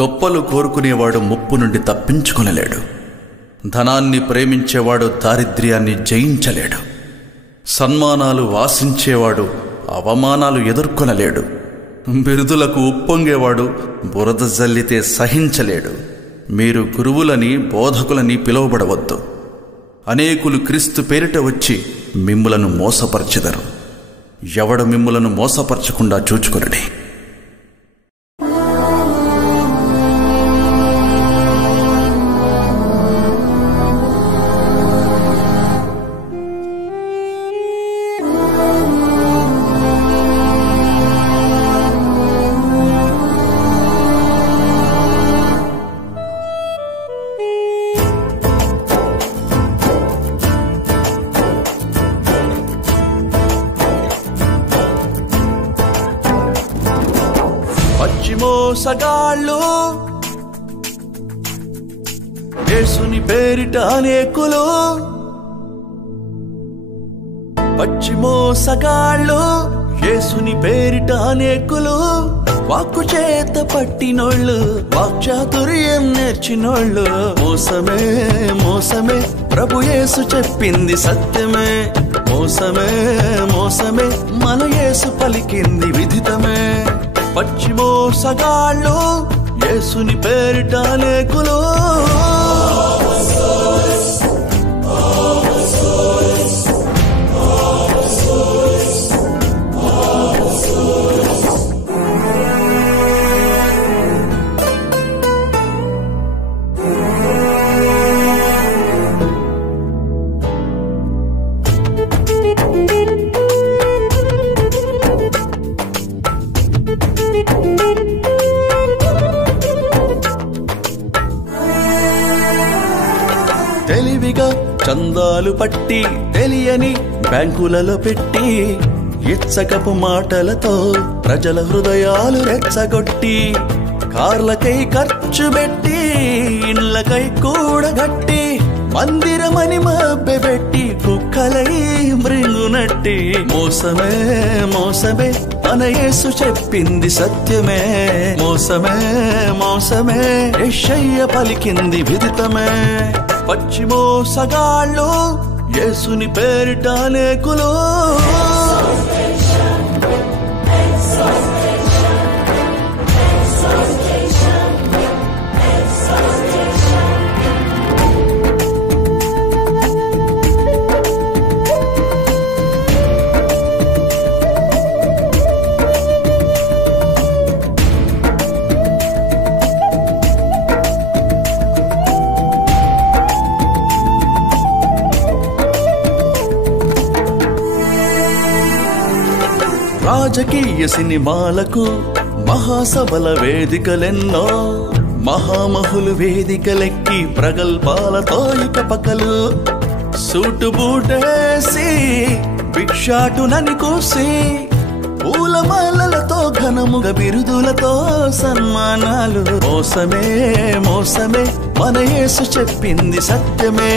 గొప్పలు కోరుకునేవాడు ముప్పు నుండి తప్పించుకొనలేడు. ధనాన్ని ప్రేమించేవాడు దారిద్ర్యాన్ని జయించలేడు. సన్మానాలు ఆశించేవాడు అవమానాలు ఎదుర్కొనలేడు. బిరుదులకు ఉప్పొంగేవాడు బురద జల్లితే సహించలేడు. మీరు గురువులని బోధకులని పిలువబడవద్దు. అనేకులు క్రీస్తు పేరిట వచ్చి మిమ్ములను మోసపరచెదరు. ఎవడు మిమ్ములను మోసపరచకుండా చూచుకొనుడి. మోసగాళ్ళు యేసుని పేరిట అనేకులు, పచ్చి మోసగాళ్ళు యేసుని పేరిట అనేకులు, వాక్కు చేత పట్టినోళ్ళు వాక్చాతుర్యం నేర్చినోళ్ళు. మోసమే మోసమే ప్రభు యేసు చెప్పింది సత్యమే. మోసమే మోసమే మన యేసు పలికింది విదితమే. పచ్చి మోసగాళ్ళు యేసుని పేరిట అనేకులు, తెలివిగా చందాలు పట్టి తెలియని బ్యాంకులలో పెట్టి ఇచ్చకపు మాటలతో ప్రజల హృదయాలు రెచ్చగొట్టి, కార్లకై ఖర్చు పెట్టి ఇండ్లకై కూడగట్టి, మందిరమని మభ్యపెట్టి కుక్కలై మృంగునట్టి. మోసమే మోసమే మన యేసు చెప్పింది సత్యమే. మోసమే మోసమే యేషయ్య పలికింది విదితమే. పచ్చి మోసగాళ్ళు యేసుని పేరిట అనేకులు, రాజకీయ సినిమాలకు మహాసభల వేదికలెన్నో, మహామహులు వేదికలెక్కి ప్రగల్భాలతో ఇక పకలు, సూటు బూటేసి భిక్షాటునని కూసి, పూలమాలలతో ఘనముగ బిరుదులతో సన్మానాలు. మోసమే మోసమే మన యేసు చెప్పింది సత్యమే.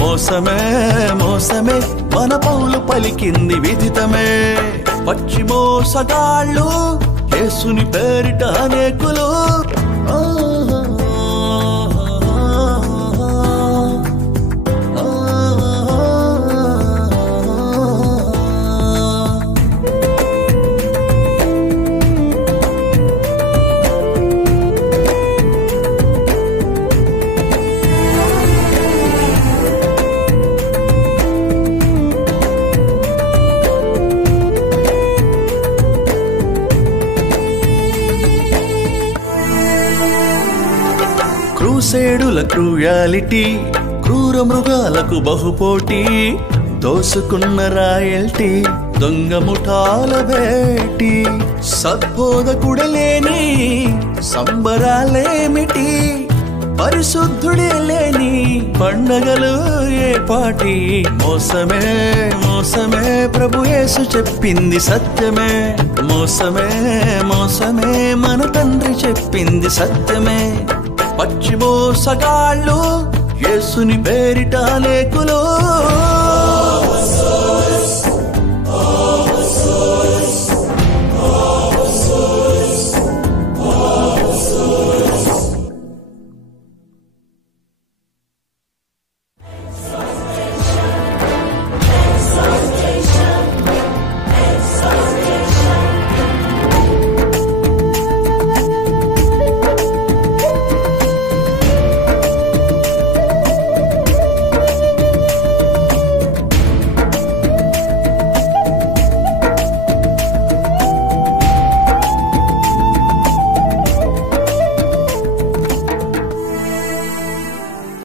మోసమే మోసమే మన పౌలు పలికింది విదితమే. పచ్చి మోసగాళ్ళు యేసుని పేరిట అనేకులు, క్రూసేడుల క్రూయాలిటీ, క్రూర మృగాలకు బహుపోటీ, దోసుకున్న రాయల్టీ, దొంగ ముఠాల వేటి, సద్బోధకుడలేని సంబరాలేమిటి, పరిశుద్ధుడే లేని పండగలు ఏ పాటి. మోసమే మోసమే ప్రభు యేసు చెప్పింది సత్యమే. మోసమే మోసమే మన తండ్రి చెప్పింది సత్యమే. పచ్చి మోసగాళ్ళు యేసుని పేరిట అనేకులు,